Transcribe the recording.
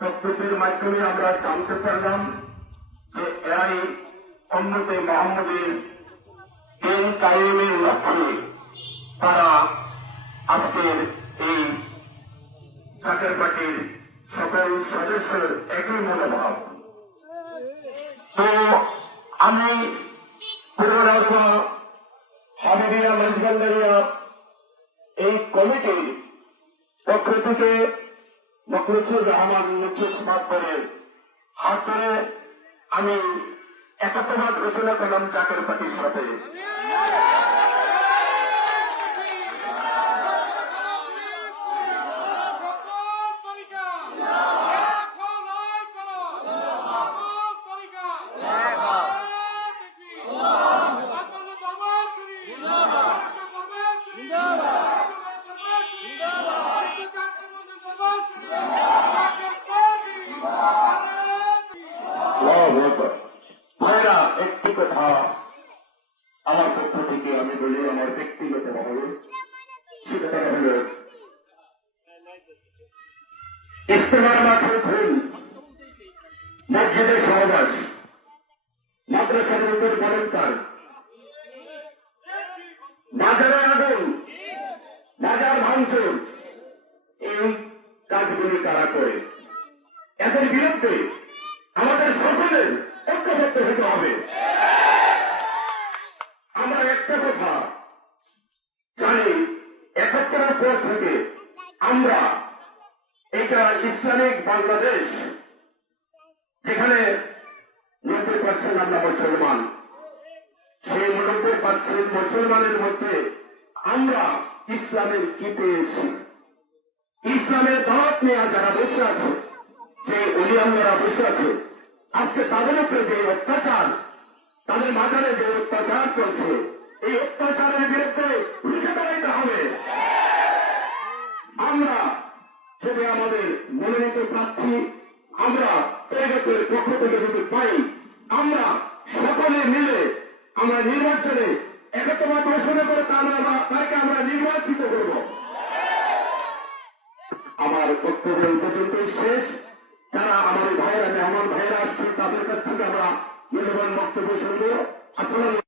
প্রস্তুতির মাধ্যমে আমরা জানতে পারলাম যে এরাই অন্যতে মোহাম্মদের দিন কায়েমের লক্ষ্যে তারা আজকের এই চাকের পার্টির সকল সদস্যের একই মনোভাব। তো আমি পুরোনাথা হাবিবিয়া মজবান্দারিয়া এই কমিটির পক্ষ থেকে রহমান মুখ্য সমাজের হাত আমি একাত্তবাদ ঘোষণা করলাম জাকের পার্টির সাথে। ভাইরা একটি কথা আমার পক্ষ থেকে আমি বলি, আমার ব্যক্তিগত ভাবে সে হল ইস্তেমার মাঠে ভুল মসজিদে সহবাস মাদ্রাসার ভিতর বলৎকার বাজারে আগুন, বাজার ভাঙচুর, এই কাজগুলি কারা করে। এদের বিরুদ্ধে আমাদের সকলের ঐক্যবদ্ধ হতে হবে আমরা একটা কথা জানি একাত্তরের পর থেকে আমরা এটা ইসলামিক বাংলাদেশ, যেখানে নব্বই পার্সেন্ট আমরা মুসলমান। সেই নব্বই পার্সেন্ট মুসলমানের মধ্যে আমরা ইসলামের কি পেয়েছি? ইসলামের দাওয়াত নেওয়া যারা বসে আছে যে অলিয়ামরা বসে আছে, আজকে তাদের উপরে যে অত্যাচার, তাদের মাঝারে যে অত্যাচার চলছে, এই অত্যাচারের বিরুদ্ধে রুখে দাঁড়াইতে হবে। আমরা যদি আমাদের মনোনীত প্রার্থী আমরা তৈরতের পক্ষ থেকে যদি পাই, আমরা সকলে মিলে আমরা নির্বাচনে একত্রবাদ ঘোষণা করে আমরা তাকে আমরা নির্বাচিত করব। আমার বক্তব্য এই পর্যন্তই শেষ। যারা আমাদের ভাইয়েরা মেহমান ভাইয়েরা আসছে তাদের কাছ থেকে আমরা মূল্যবান বক্তব্য শুনব। আসসালাম